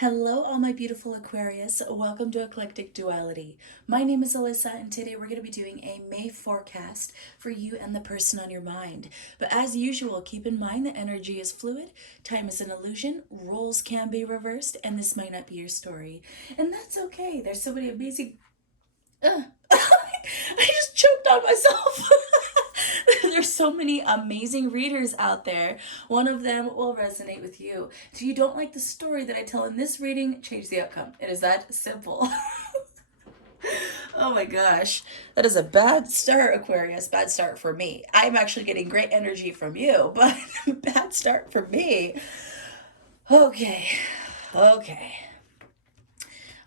Hello, all my beautiful Aquarius. Welcome to Eclectic Duality. My name is Alyssa, and today we're going to be doing a May forecast for you and the person on your mind. But as usual, keep in mind that energy is fluid, time is an illusion, roles can be reversed, and this might not be your story. And that's okay. There's so many amazing. I just choked on myself. There's so many amazing readers out there. One of them will resonate with you. If you don't like the story that I tell in this reading, change the outcome. It is that simple. Oh my gosh. That is a bad start, Aquarius. Bad start for me. I'm actually getting great energy from you, but bad start for me. Okay. Okay.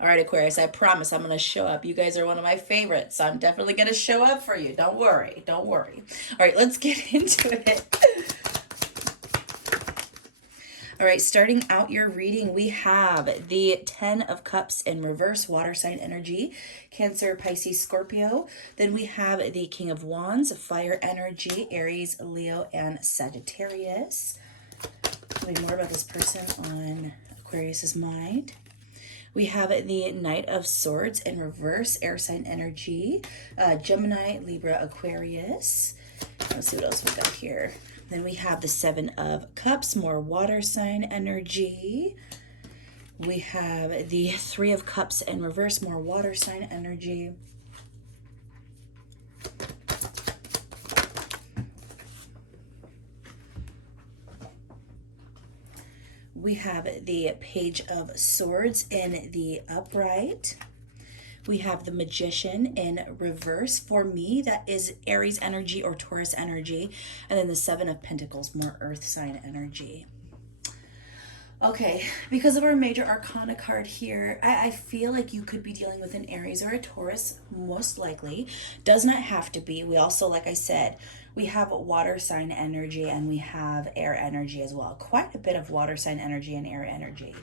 All right, Aquarius, I promise I'm going to show up. You guys are one of my favorites. I'm definitely going to show up for you. Don't worry. Don't worry. All right, let's get into it. All right, starting out your reading, we have the 10 of Cups in reverse, water sign energy, Cancer, Pisces, Scorpio. Then we have the King of Wands, fire energy, Aries, Leo, and Sagittarius. Tell me more about this person on Aquarius's mind. We have the Knight of Swords in reverse, air sign energy, Gemini, Libra, Aquarius. Let's see what else we got here. Then we have the Seven of Cups, more water sign energy. We have the Three of Cups in reverse, more water sign energy. We have the Page of Swords in the upright. We have the Magician in reverse. For me, that is Aries energy or Taurus energy. And then the Seven of Pentacles, more earth sign energy. Okay, because of our major arcana card here, I feel like you could be dealing with an Aries or a Taurus, most likely. Does not have to be. We also, like I said, we have water sign energy and we have air energy as well. Quite a bit of water sign energy and air energy.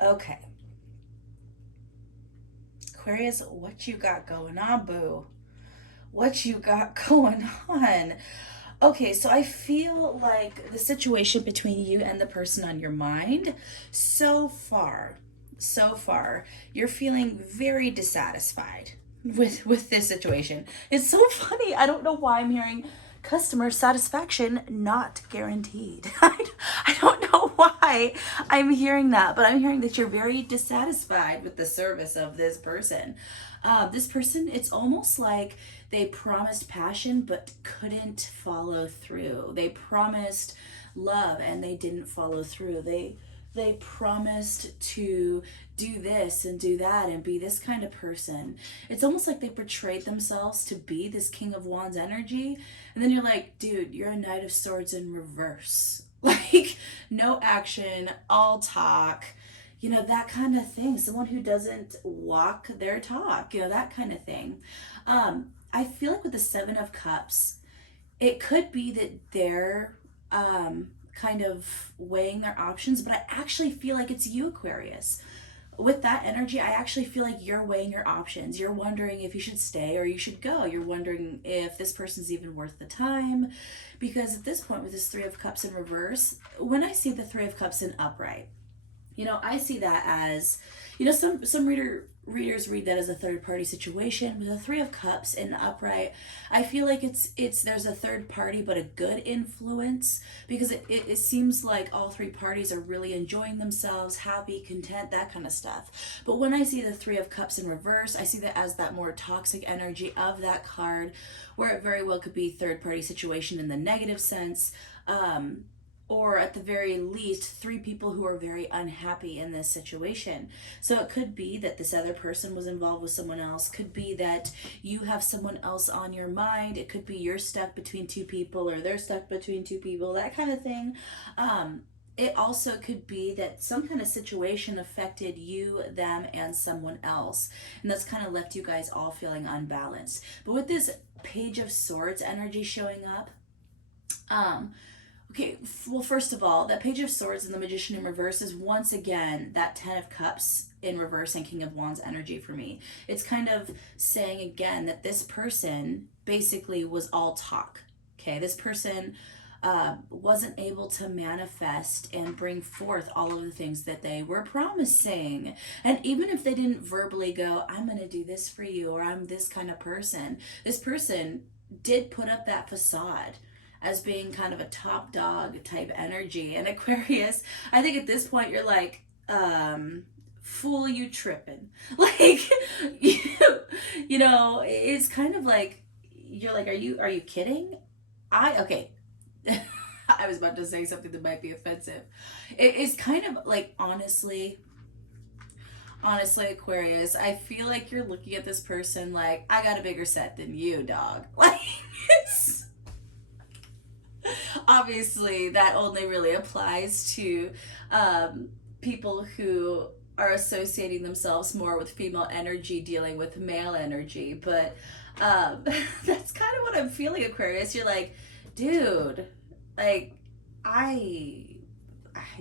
Okay. Aquarius, what you got going on, boo? What you got going on? Okay, so I feel like the situation between you and the person on your mind, so far, you're feeling very dissatisfied with this situation. It's so funny. I don't know why I'm hearing customer satisfaction not guaranteed. I don't know why I'm hearing that, but I'm hearing that you're very dissatisfied with the service of this person. This person, it's almost like they promised passion but couldn't follow through. They promised love and they didn't follow through. They promised to do this and do that and be this kind of person. It's almost like they portrayed themselves to be this King of Wands energy. And then you're like, dude, you're a Knight of Swords in reverse. Like, no action, all talk, that kind of thing. Someone who doesn't walk their talk, that kind of thing. I feel like with the Seven of Cups, it could be that they're kind of weighing their options, but I actually feel like it's you, Aquarius. With that energy, I actually feel like you're weighing your options. You're wondering if you should stay or you should go. You're wondering if this person's even worth the time. Because at this point, with this Three of Cups in reverse, when I see the Three of Cups in upright, I see that as, some readers read that as a third party situation. With the Three of Cups in upright, I feel like it's there's a third party but a good influence, because it seems like all three parties are really enjoying themselves, happy, content, that kind of stuff. But when I see the Three of Cups in reverse, I see that as that more toxic energy of that card, where it very well could be third party situation in the negative sense. Or at the very least, three people who are very unhappy in this situation. So it could be that this other person was involved with someone else. Could be that you have someone else on your mind. It could be you're stuck between two people or they're stuck between two people, that kind of thing. It also could be that some kind of situation affected you, them, and someone else. And that's kind of left you guys all feeling unbalanced. But with this Page of Swords energy showing up, okay, well, first of all, that Page of Swords and the Magician in reverse is once again that Ten of Cups in reverse and King of Wands energy for me. It's kind of saying again that this person basically was all talk. Okay, this person wasn't able to manifest and bring forth all of the things that they were promising. And even if they didn't verbally go, I'm going to do this for you, or I'm this kind of person, this person did put up that facade as being kind of a top dog type energy. And Aquarius, I think at this point you're like, fool, you tripping. Like, you, you know, it's kind of like, you're like, are you kidding? Okay. I was about to say something that might be offensive. It is kind of like, honestly, Aquarius, I feel like you're looking at this person like, I got a bigger set than you, dog. Like, it's, obviously that only really applies to people who are associating themselves more with female energy dealing with male energy, but that's kind of what I'm feeling, Aquarius. You're like, dude, like, I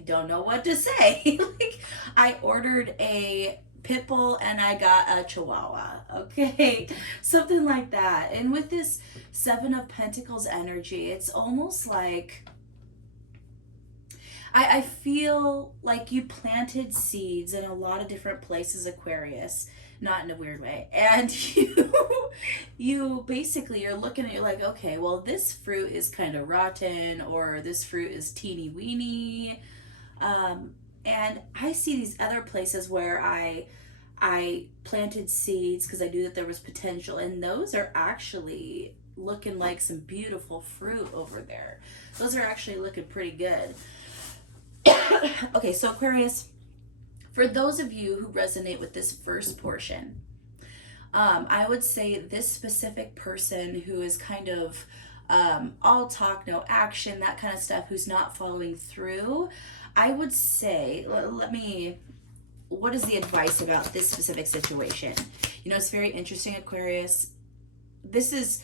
don't know what to say. Like, I ordered a pit bull and I got a chihuahua, okay? Something like that. And with this Seven of Pentacles energy, it's almost like I feel like you planted seeds in a lot of different places, Aquarius, not in a weird way. And you basically, you're looking at, you're like, okay, well, this fruit is kind of rotten, or this fruit is teeny weeny. And I see these other places where I planted seeds because I knew that there was potential, and those are actually looking like some beautiful fruit over there. Those are actually looking pretty good. Okay, so Aquarius, for those of you who resonate with this first portion, I would say this specific person who is kind of all talk, no action, that kind of stuff, who's not following through, I would say, what is the advice about this specific situation? You know, it's very interesting, Aquarius. This is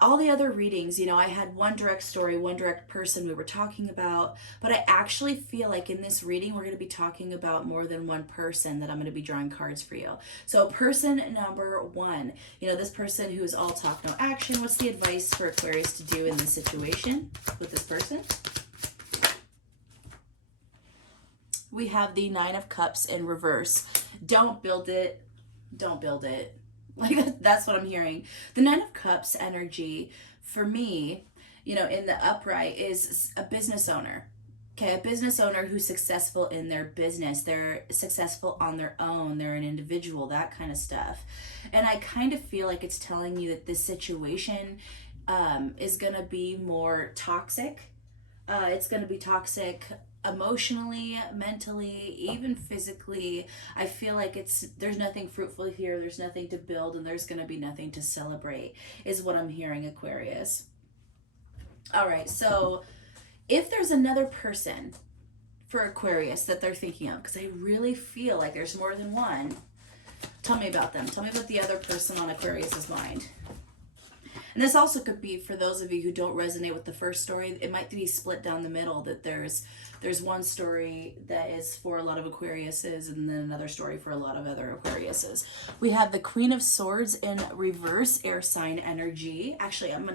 all the other readings, you know, I had one direct story, one direct person we were talking about, but I actually feel like in this reading, we're going to be talking about more than one person that I'm going to be drawing cards for you. So person number one, you know, this person who is all talk, no action, what's the advice for Aquarius to do in this situation with this person? We have the Nine of Cups in reverse. Don't build it. Don't build it. Like, that's what I'm hearing. The Nine of Cups energy for me, you know, in the upright is a business owner. Okay, a business owner who's successful in their business. They're successful on their own. They're an individual, that kind of stuff. And I kind of feel like it's telling you that this situation is going to be more toxic. It's going to be toxic emotionally, mentally, even physically. I feel like there's nothing fruitful here, there's nothing to build, and there's going to be nothing to celebrate, is what I'm hearing, Aquarius. All right, so if there's another person for Aquarius that they're thinking of, because I really feel like there's more than one, tell me about them. Tell me about the other person on Aquarius's mind. And this also could be for those of you who don't resonate with the first story. It might be split down the middle, that there's one story that is for a lot of Aquariuses, and then another story for a lot of other Aquariuses. We have the Queen of Swords in reverse, air sign energy. Actually, I'm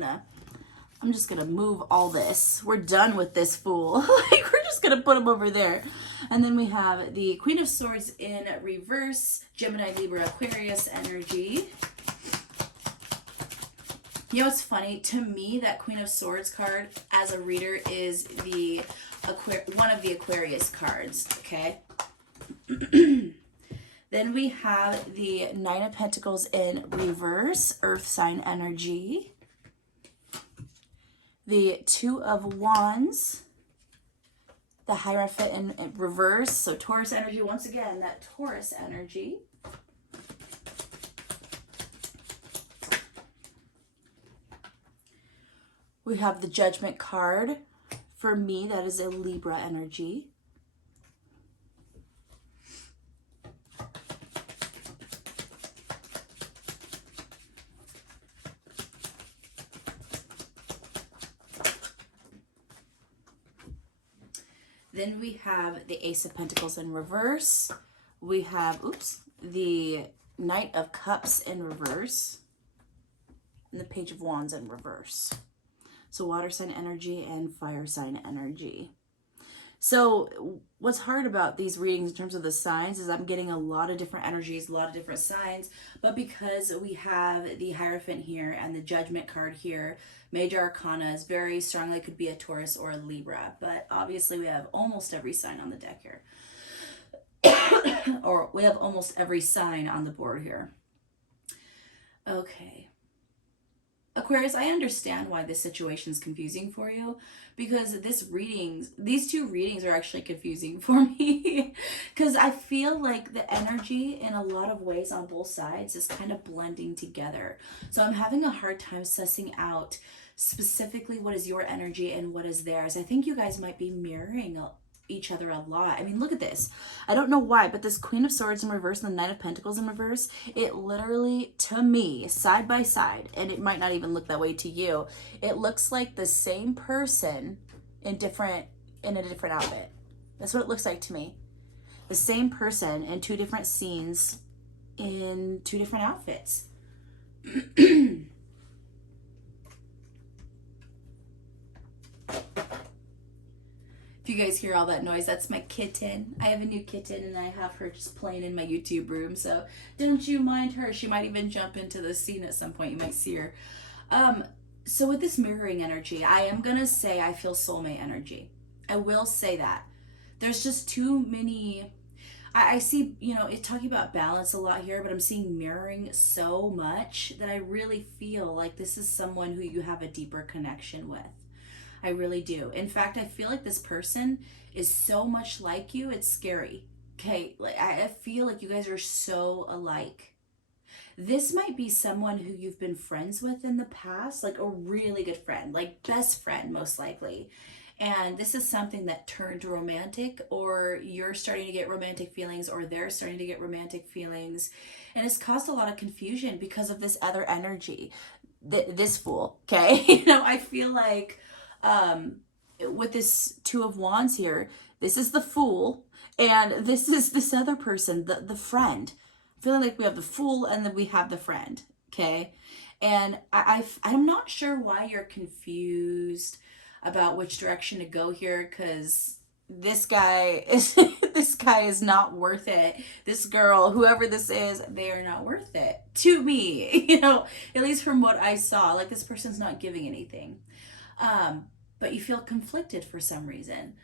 just gonna move all this. We're done with this fool. Like, we're just gonna put him over there. And then we have the Queen of Swords in reverse, Gemini, Libra, Aquarius energy. You know, it's funny, to me, that Queen of Swords card as a reader is one of the Aquarius cards, okay? Then we have the Nine of Pentacles in reverse, earth sign energy. The Two of Wands, the Hierophant in reverse, so Taurus energy, once again, that Taurus energy. We have the Judgment card. For me, that is a Libra energy. Then we have the Ace of Pentacles in reverse. We have, the Knight of Cups in reverse. And the Page of Wands in reverse. So water sign energy and fire sign energy. So what's hard about these readings in terms of the signs is I'm getting a lot of different energies, a lot of different signs, but because we have the Hierophant here and the Judgment card here, Major Arcana is very strongly could be a Taurus or a Libra, but obviously we have almost every sign on the deck here. Or we have almost every sign on the board here. Okay. Aquarius, I understand why this situation is confusing for you, because these two readings are actually confusing for me because I feel like the energy in a lot of ways on both sides is kind of blending together. So I'm having a hard time sussing out specifically what is your energy and what is theirs. I think you guys might be mirroring each other a lot. I mean, look at this. I don't know why, but this Queen of Swords in reverse and the Knight of Pentacles in reverse, it literally, to me, side by side, and it might not even look that way to you, it looks like the same person in a different outfit. That's what it looks like to me. The same person in two different scenes in two different outfits. If you guys hear all that noise, that's my kitten. I have a new kitten and I have her just playing in my YouTube room, so don't you mind her. She might even jump into the scene at some point. You might see her. So with this mirroring energy, I am going to say I feel soulmate energy. I will say that. There's just too many... I see, it's talking about balance a lot here, but I'm seeing mirroring so much that I really feel like this is someone who you have a deeper connection with. I really do. In fact, I feel like this person is so much like you, it's scary. Okay, like I feel like you guys are so alike. This might be someone who you've been friends with in the past, like a really good friend, like best friend most likely. And this is something that turned romantic, or you're starting to get romantic feelings, or they're starting to get romantic feelings. And it's caused a lot of confusion because of this other energy. This fool, okay? I feel like with this Two of Wands here, this is the Fool, and this is this other person, the friend. I'm feeling like we have the Fool and then we have the friend, okay? And I'm not sure why you're confused about which direction to go here, because this guy is not worth it. This girl, whoever this is, they are not worth it to me, at least from what I saw. Like, this person's not giving anything. But you feel conflicted for some reason.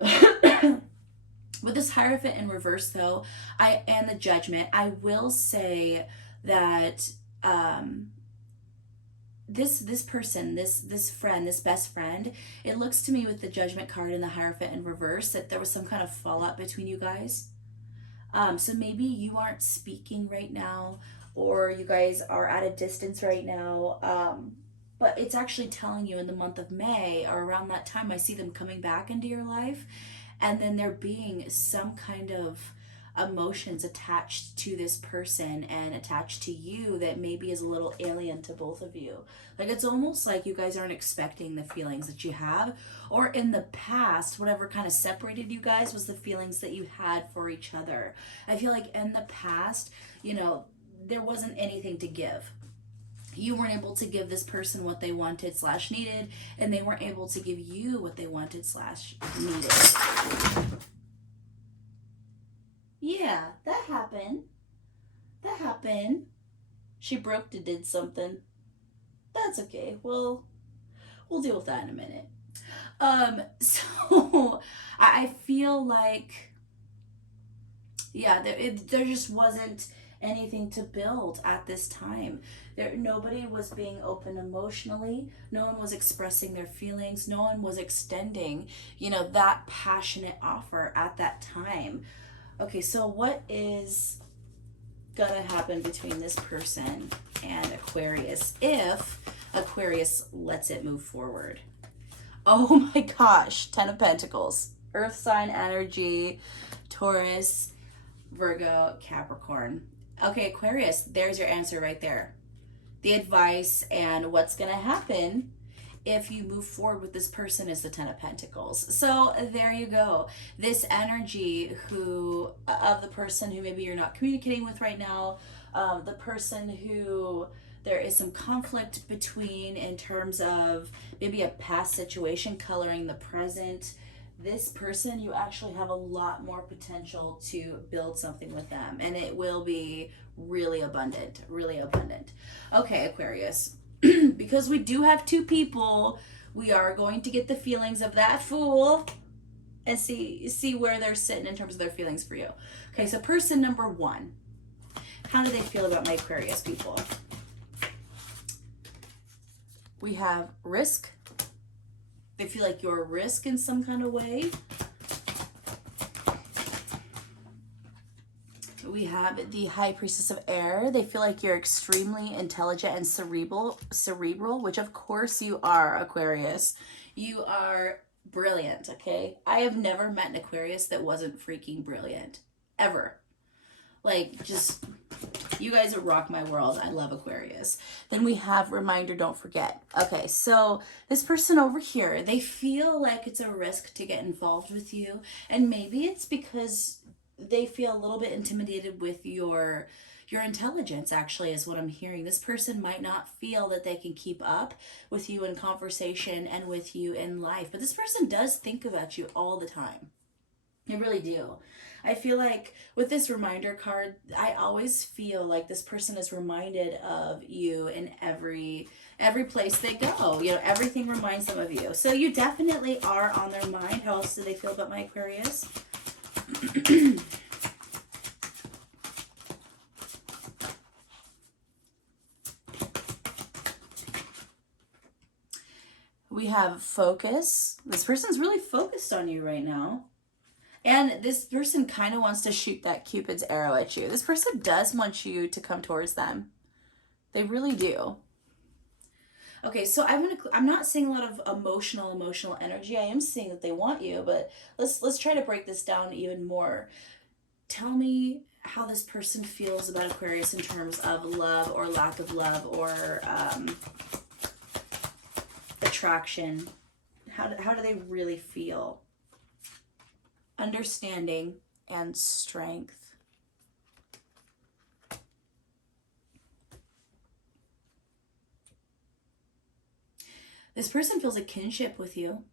With this Hierophant in reverse, though, and the Judgment, I will say that this person, this friend, this best friend, it looks to me with the Judgment card and the Hierophant in reverse that there was some kind of fallout between you guys. So maybe you aren't speaking right now, or you guys are at a distance right now. But it's actually telling you in the month of May, or around that time, I see them coming back into your life, and then there being some kind of emotions attached to this person and attached to you that maybe is a little alien to both of you. Like, it's almost like you guys aren't expecting the feelings that you have, or in the past, whatever kind of separated you guys was the feelings that you had for each other. I feel like in the past, there wasn't anything to give. You weren't able to give this person what they wanted / needed, and they weren't able to give you what they wanted / needed. Yeah, that happened. She broke to did something. That's okay. We'll deal with that in a minute. So I feel like, yeah, there just wasn't anything to build at this time. Nobody was being open emotionally. No one was expressing their feelings. No one was extending, that passionate offer at that time. Okay, so what is gonna happen between this person and Aquarius if Aquarius lets it move forward? Oh my gosh, 10 of Pentacles. Earth sign energy, Taurus, Virgo, Capricorn. Okay, Aquarius, there's your answer right there. The advice and what's going to happen if you move forward with this person is the 10 of Pentacles. So there you go. This energy of the person who maybe you're not communicating with right now, the person who There is some conflict between, in terms of maybe a past situation coloring the present. This person, you actually have a lot more potential to build something with them, and it will be really abundant, really abundant. Okay, Aquarius, because we do have two people, we are going to get the feelings of that Fool and see where they're sitting in terms of their feelings for you. Okay, so person number one, how do they feel about my Aquarius people? We have risk. They feel like you're a risk in some kind of way. We have the High Priestess of Air. They feel like you're extremely intelligent and cerebral, which of course you are, Aquarius. You are brilliant, okay? I have never met an Aquarius that wasn't freaking brilliant, ever. Like, just, you guys rock my world. I love Aquarius. Then we have reminder, don't forget. Okay, so this person over here, they feel like it's a risk to get involved with you. And maybe it's because they feel a little bit intimidated with your intelligence, actually, is what I'm hearing. This person might not feel that they can keep up with you in conversation and with you in life. But this person does think about you all the time. I really do. I feel like with this reminder card, I always feel like this person is reminded of you in every place they go. You know, everything reminds them of you. So you definitely are on their mind. How else do they feel about my Aquarius? We have focus. This person's really focused on you right now. And this person kind of wants to shoot that Cupid's arrow at you. This person does want you to come towards them. They really do. Okay, so I'm not seeing a lot of emotional energy. I am seeing that they want you, but let's try to break this down even more. Tell me how this person feels about Aquarius in terms of love or lack of love, or attraction. How do they really feel? Understanding and strength. This person feels a kinship with you.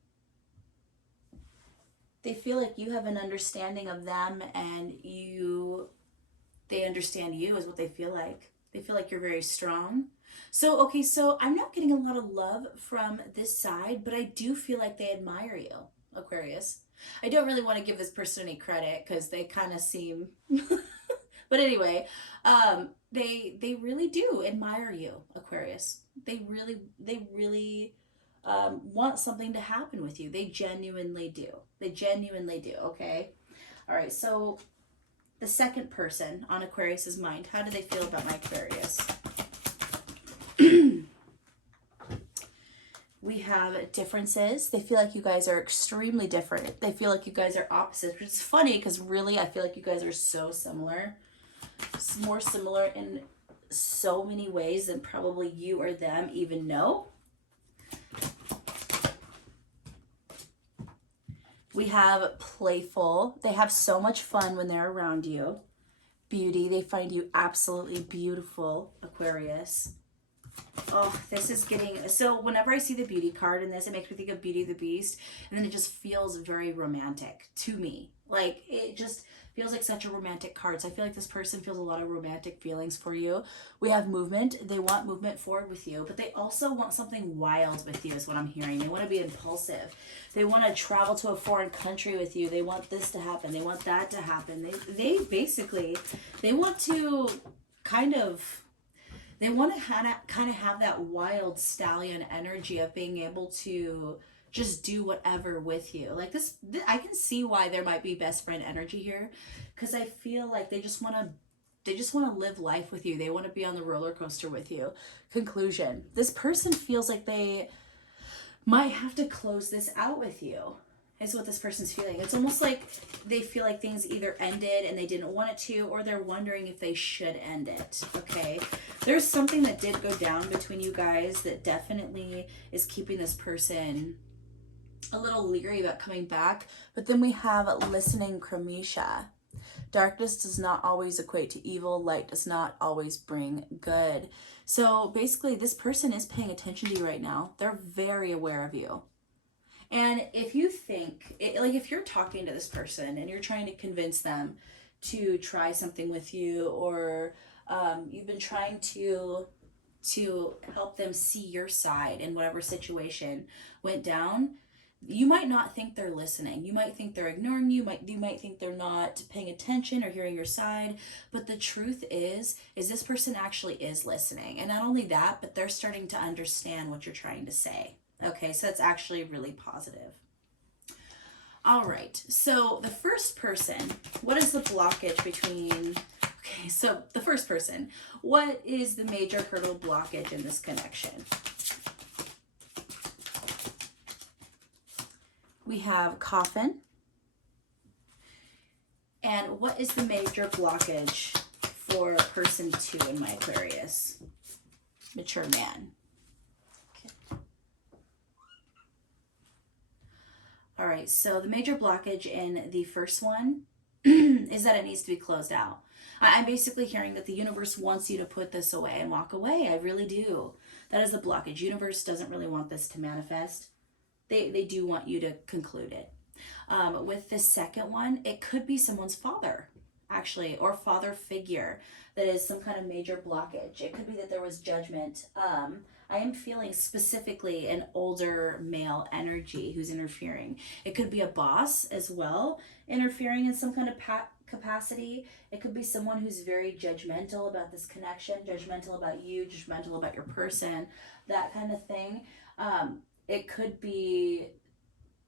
They feel like you have an understanding of them, and they understand you, is what they feel like. They feel like you're very strong. So, okay, so I'm not getting a lot of love from this side, but I do feel like they admire you, Aquarius. I don't really want to give this person any credit because they kind of seem, but anyway, they really do admire you, Aquarius. They really want something to happen with you. They genuinely do. They genuinely do. Okay. All right. So the second person on Aquarius's mind, how do they feel about my Aquarius? We have differences. They feel like you guys are extremely different. They feel like you guys are opposites, which is funny because really I feel like you guys are so similar. It's more similar in so many ways than probably you or them even know. We have playful. They have so much fun when they're around you. Beauty. They find you absolutely beautiful, Aquarius. Oh, this is getting, so whenever I see the beauty card in this, it makes me think of Beauty and the Beast, and then it just feels very romantic to me. Like, it just feels like such a romantic card. So I feel like this person feels a lot of romantic feelings for you. We have movement. They want movement forward with you, but they also want something wild with you, is what I'm hearing. They want to be impulsive. They want to travel to a foreign country with you. They want this to happen. They want that to happen. They basically, they want to they want to kind of have that wild stallion energy of being able to just do whatever with you. Like this I can see why there might be best friend energy here, because I feel like they just want to live life with you. They want to be on the roller coaster with you. Conclusion. This person feels like they might have to close this out with you, is what this person's feeling. It's almost like they feel like things either ended and they didn't want it to, or they're wondering if they should end it, okay? There's something that did go down between you guys that definitely is keeping this person a little leery about coming back. But then we have listening Crometia. Darkness does not always equate to evil. Light does not always bring good. So basically, this person is paying attention to you right now. They're very aware of you. And if you think, like if you're talking to this person and you're trying to convince them to try something with you, or you've been trying to help them see your side in whatever situation went down, you might not think they're listening. You might think they're ignoring you. You might think they're not paying attention or hearing your side. But the truth is this person actually is listening. And not only that, but they're starting to understand what you're trying to say. Okay, so that's actually really positive. All right, so the first person, what is the blockage between... Okay, so the first person, what is the major hurdle blockage in this connection? We have coffin. And what is the major blockage for person 2 in my Aquarius? Mature man. Okay. All right, so the major blockage in the first one is that it needs to be closed out. I'm basically hearing that the universe wants you to put this away and walk away. I really do. That is the blockage. Universe doesn't really want this to manifest. They do want you to conclude it. With the second one, it could be someone's father, actually, or father figure that is some kind of major blockage. It could be that there was judgment. I am feeling specifically an older male energy who's interfering. It could be a boss as well, interfering in some kind of capacity. It could be someone who's very judgmental about this connection, judgmental about you, judgmental about your person, that kind of thing. It could be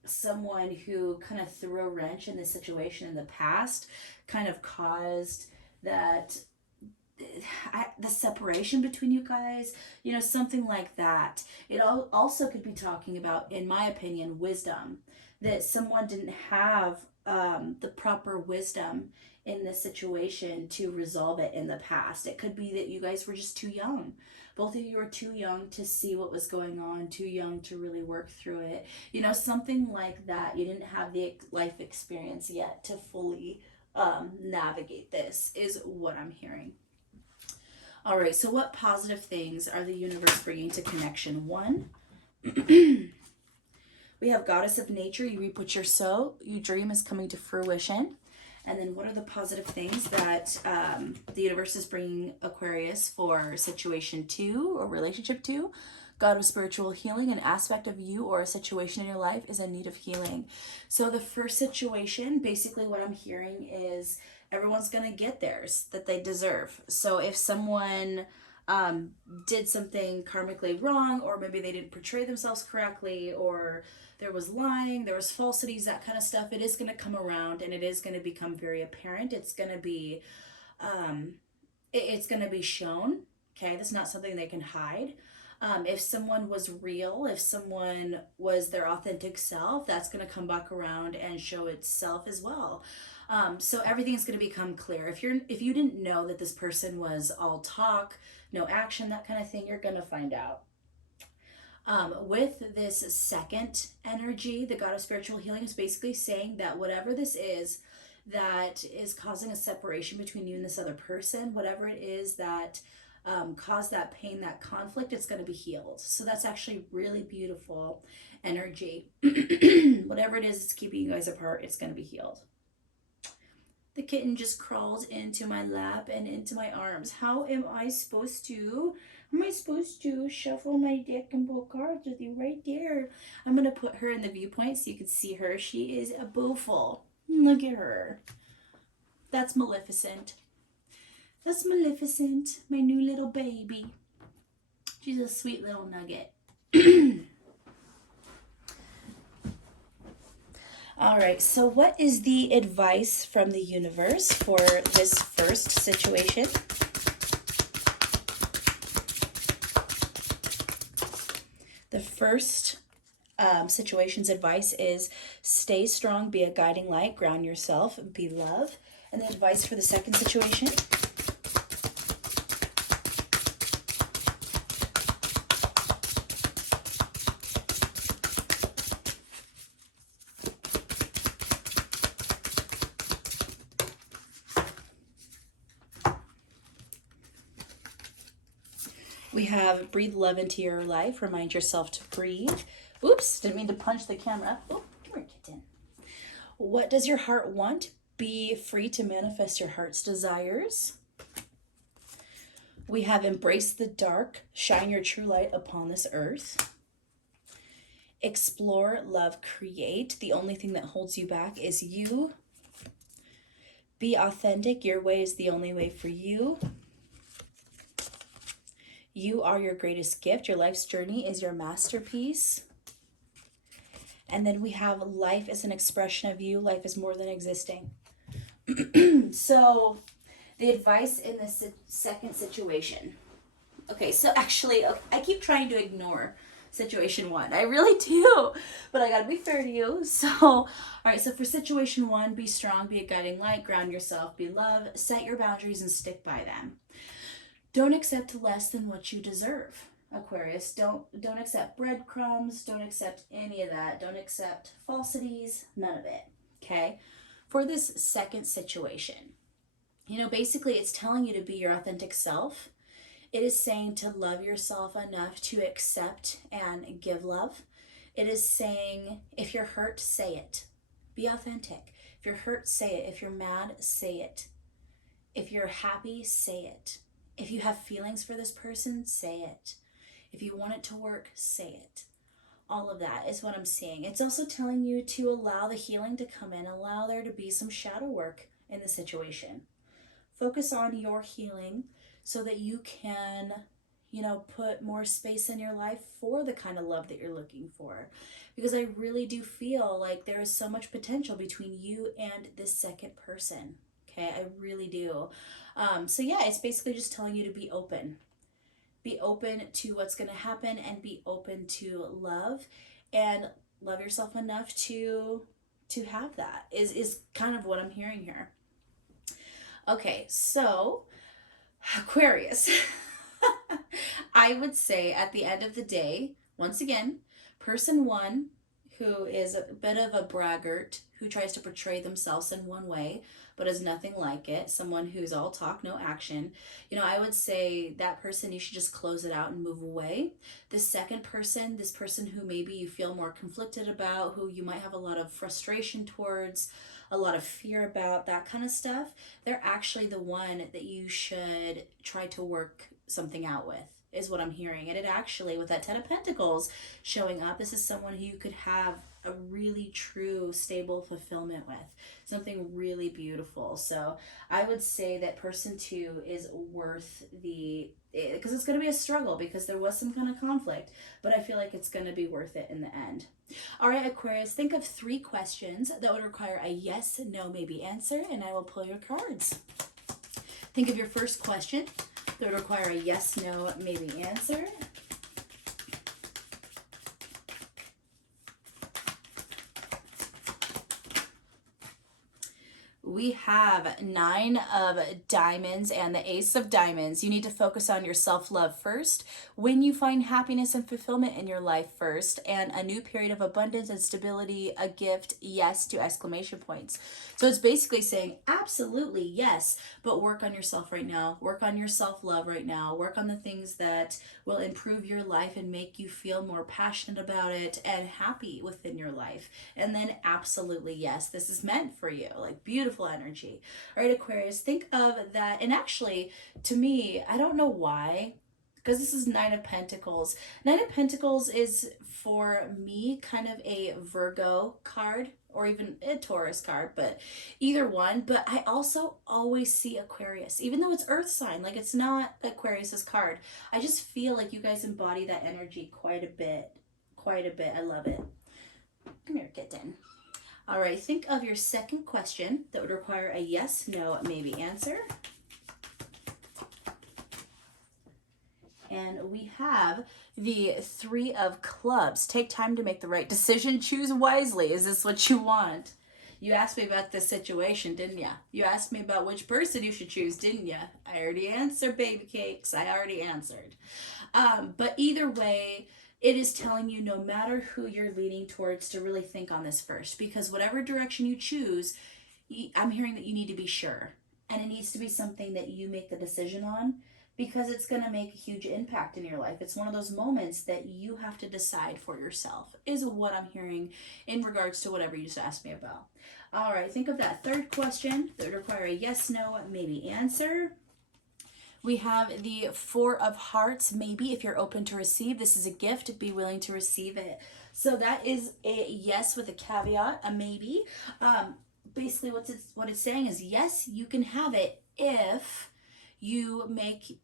someone who kind of threw a wrench in the situation in the past, kind of caused that the separation between you guys, something like that. It also could be talking about, in my opinion, wisdom, that someone didn't have the proper wisdom in this situation to resolve it in the past. It could be that you guys were just too young. Both of you were too young to see what was going on, too young to really work through it. Something like that. You didn't have the life experience yet to fully navigate this, is what I'm hearing. All right, so what positive things are the universe bringing to connection 1? We have goddess of nature. You reap what you sow. Your dream is coming to fruition. And then what are the positive things that the universe is bringing Aquarius for situation 2 or relationship 2? God of spiritual healing, an aspect of you or a situation in your life is in need of healing. So the first situation, basically what I'm hearing is everyone's going to get theirs that they deserve. So if someone did something karmically wrong, or maybe they didn't portray themselves correctly, or there was lying, there was falsities, that kind of stuff, it is going to come around and it is going to become very apparent. It's going to be it's going to be shown. Okay, that's not something they can hide. If someone was real, if someone was their authentic self, that's going to come back around and show itself as well. So everything's going to become clear. If you didn't know that this person was all talk, no action, that kind of thing, you're going to find out. With this second energy, the God of spiritual healing is basically saying that whatever this is that is causing a separation between you and this other person, whatever it is that caused that pain, that conflict, it's going to be healed. So that's actually really beautiful energy. Whatever it is that's keeping you guys apart, it's going to be healed. The kitten just crawled into my lap and into my arms. How am I supposed to? Am I supposed to shuffle my deck and pull cards with you right there? I'm going to put her in the viewpoint so you can see her. She is a beautiful. Look at her. That's Maleficent. That's Maleficent, my new little baby. She's a sweet little nugget. All right, so what is the advice from the universe for this first situation? The first situation's advice is stay strong, be a guiding light, ground yourself, be love. And the advice for the second situation? We have breathe love into your life. Remind yourself to breathe. Oops, didn't mean to punch the camera. Oh, come here, kitten. What does your heart want? Be free to manifest your heart's desires. We have embrace the dark. Shine your true light upon this earth. Explore, love, create. The only thing that holds you back is you. Be authentic. Your way is the only way for you. You are your greatest gift. Your life's journey is your masterpiece. And then we have life is an expression of you. Life is more than existing. So the advice in this second situation. Okay, so actually, I keep trying to ignore situation 1. I really do, but I gotta be fair to you. So, all right, so for situation 1, be strong, be a guiding light, ground yourself, be love, set your boundaries and stick by them. Don't accept less than what you deserve, Aquarius. Don't accept breadcrumbs, don't accept any of that. Don't accept falsities, none of it, okay? For this second situation, basically it's telling you to be your authentic self. It is saying to love yourself enough to accept and give love. It is saying, if you're hurt, say it. Be authentic. If you're hurt, say it. If you're mad, say it. If you're happy, say it. If you have feelings for this person, say it. If you want it to work, say it. All of that is what I'm seeing. It's also telling you to allow the healing to come in, allow there to be some shadow work in the situation. Focus on your healing so that you can, put more space in your life for the kind of love that you're looking for. Because I really do feel like there is so much potential between you and this second person. Okay, I really do. So yeah, it's basically just telling you to be open. Be open to what's going to happen and be open to love and love yourself enough to have that is kind of what I'm hearing here. Okay, so Aquarius. I would say at the end of the day, once again, person 1 who is a bit of a braggart, who tries to portray themselves in one way, but is nothing like it, someone who's all talk, no action, I would say that person, you should just close it out and move away. The second person, this person who maybe you feel more conflicted about, who you might have a lot of frustration towards, a lot of fear about, that kind of stuff, they're actually the one that you should try to work something out with, is what I'm hearing. And it actually, with that 10 of Pentacles showing up, this is someone who you could have a really true, stable fulfillment with. Something really beautiful. So I would say that person 2 is worth because it's going to be a struggle because there was some kind of conflict, but I feel like it's going to be worth it in the end. All right, Aquarius, think of 3 questions that would require a yes, no, maybe answer, and I will pull your cards. Think of your first question that would require a yes, no, maybe answer. We have 9 of Diamonds and the Ace of Diamonds. You need to focus on your self-love first. When you find happiness and fulfillment in your life first, and a new period of abundance and stability, a gift, yes, to exclamation points. So it's basically saying, absolutely, yes, but work on yourself right now. Work on your self-love right now. Work on the things that will improve your life and make you feel more passionate about it and happy within your life. And then absolutely, yes, this is meant for you. Like, beautiful energy. All right, Aquarius, think of that. And actually, to me, I don't know why, because this is 9 of Pentacles. 9 of Pentacles is, for me, kind of a Virgo card, or even a Taurus card, but either one. But I also always see Aquarius, even though it's Earth sign, like it's not Aquarius's card. I just feel like you guys embody that energy quite a bit. Quite a bit. I love it. Come here, kitten. All right, think of your second question that would require a yes, no, maybe answer. And we have the 3 of Clubs. Take time to make the right decision. Choose wisely. Is this what you want? You asked me about this situation, didn't ya? You asked me about which person you should choose, didn't ya? I already answered, baby cakes. I already answered. But either way, it is telling you, no matter who you're leaning towards, to really think on this first. Because whatever direction you choose, I'm hearing that you need to be sure. And it needs to be something that you make the decision on. because it's going to make a huge impact in your life. It's one of those moments that you have to decide for yourself, is what I'm hearing in regards to whatever you just asked me about. All right, think of that third question that would require a yes, no, maybe answer. We have the Four of Hearts, maybe, if you're open to receive. This is a gift, be willing to receive it. So that is a yes with a caveat, a maybe. Basically what it's saying is, yes, you can have it if you make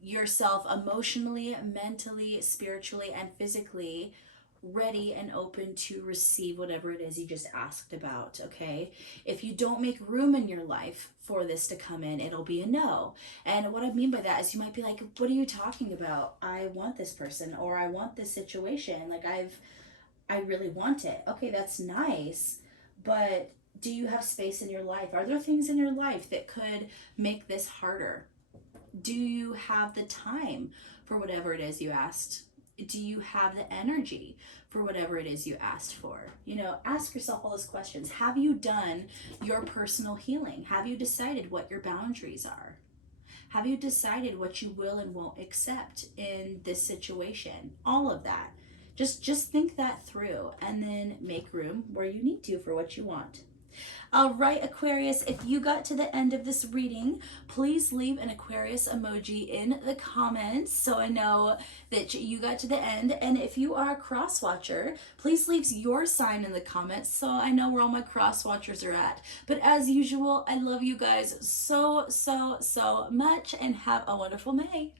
yourself emotionally, mentally, spiritually, and physically ready and open to receive whatever it is you just asked about. Okay, if you don't make room in your life for this to come in, it'll be a no. And what I mean by that is, you might be like, what are you talking about? I want this person, or I want this situation, like I really want it. Okay, that's nice, but do you have space in your life? Are there things in your life that could make this harder? Do you have the time for whatever it is you asked? Do you have the energy for whatever it is you asked for? You know, ask yourself all those questions. Have you done your personal healing? Have you decided what your boundaries are? Have you decided what you will and won't accept in this situation? All of that. Just think that through, and then make room where you need to for what you want. All right, Aquarius, if you got to the end of this reading, please leave an Aquarius emoji in the comments so I know that you got to the end. And if you are a cross watcher, please leave your sign in the comments so I know where all my cross watchers are at. But as usual, I love you guys so, so, so much, and have a wonderful May.